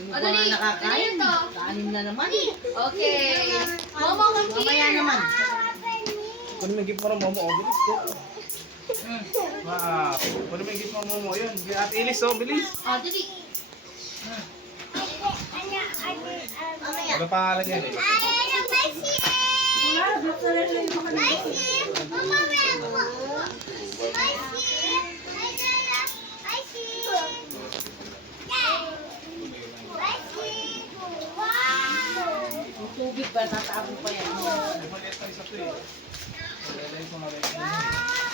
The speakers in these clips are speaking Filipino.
Hindi ko na nakakain. Kanin na naman. Okay. Momo, come Mamaya here. naman. Kunin mo yung gift mo ng Momo, oh, bilis. Wow. Kunin mo yung gift mo Momo, yun. At Ilis, oh, bilis. Dali. Ano pangalan yan eh? Yung tubig ba, tataabo pa yan. Maliit pa isa to eh. Lalagay ko maliit na yun.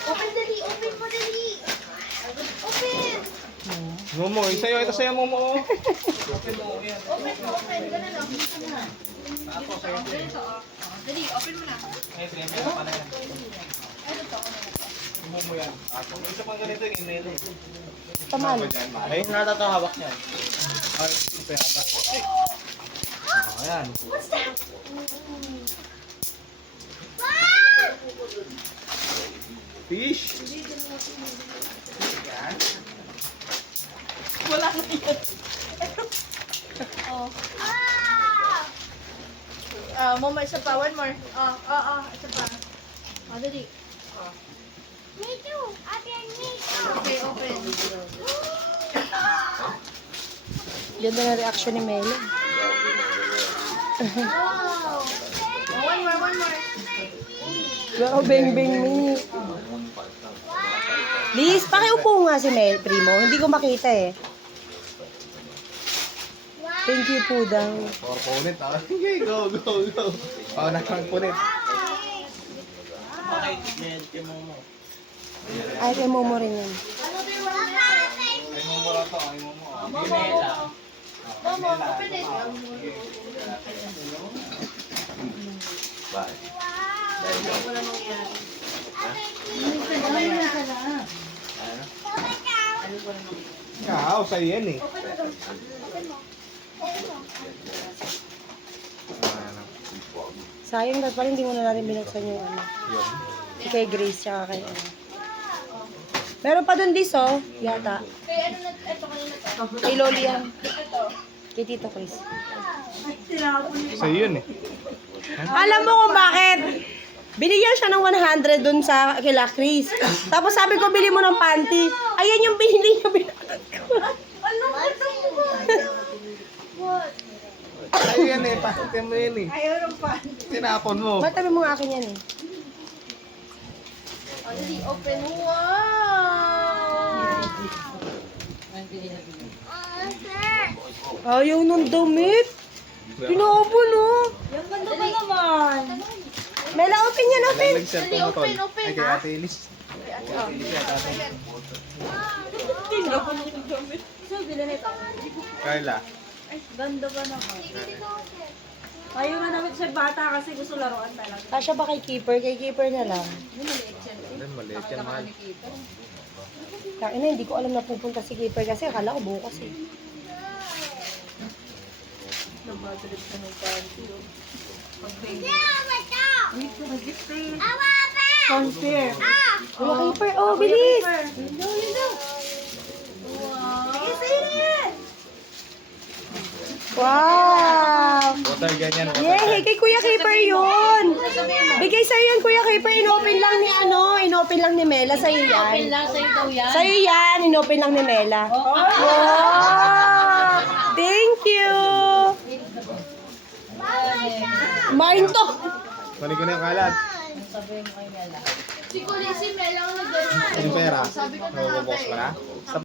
Open dali. Open mo dali. Open. Momo, isayo, ito sa'yo Momo. Open mo, yan. Open. Ganun lang. Tapos sa'yo to eh. Ganito, Dali, open mo na. Ay, tingnan mo pa na yan. Momo yan. Tapos isa pang ganito yung email eh. Taman. Ay, natatahawak niya. Ay, ito yata. Ay. Ayan. What's that? Fish. Wala na yun. Mama, isa pa. One more. Isa pa. Dali. Me too. Again, me too. Okay, open. Ganda na reaction ni Melo. Wow. One more. Wow, beng-beng me. Liz, pakiupo nga si Mel, Primo. Hindi ko makita eh. Thank you po daw. Or punit ah. Okay, go. Oh, nakapagpunit. Okay, kay Momo. Ay, kay Momo rin yan. Another one. Ay, Momo lang to. Ay, Momo. Gimela. Momo, open it. Wala nangyari. Ikaw, sa'yo yan eh. Sayang dapat pala hindi mo na natin binuksan yung ano. Yung kay Grace tsaka kay ano. Meron pa dun oh. Yata. Kaya ano na, eto kanina to. Kay Loli yan. Ito. Kay Tito Chris. Sa'yo yun eh. Alam mo kung bakit? Binigyan siya ng 100 dun sa kila Chris. Tapos sabi ko, bili mo ng panty. Ayan yung binili niya. Ano? What? Sa'yo yan eh. Pakitin mo yan eh. Ayaw ng pan. Tinapon mo. Matabi mo nga akin yan eh. Dali, open. Wow! Ayaw nung damit. Pinabo no. Yung ganda ba naman? Mela, open yan, open. Nag-cellphone mo, Tol. Open, Ay, kay Ate Elis. Carla. Ganda ba naman? Ayaw na namin sa bata kasi gusto laruan talaga. Kasya ba kay keeper? Kay keeper na lang. Ay, maliit yan, mahal. Kaya na, hindi ko alam na pupunta si keeper kasi akala ko bukas eh. Confer. Mga keeper, oh, bilis! Wow! Water ganyan. Yay! Kay Kuya Keeper yun! Bigay sa'yo yan, Kuya Keeper. Inopen lang ni inopen lang ni Mela. Sa'yo yan. Sa'yo daw yan. Sa'yo yan, inopen lang ni Mela. Wow! Thank you! Mine to! Kunin ko na yung kalat. Si Mela ang nagdaro. Yung pera. Sabi ko na Nabubox ka na?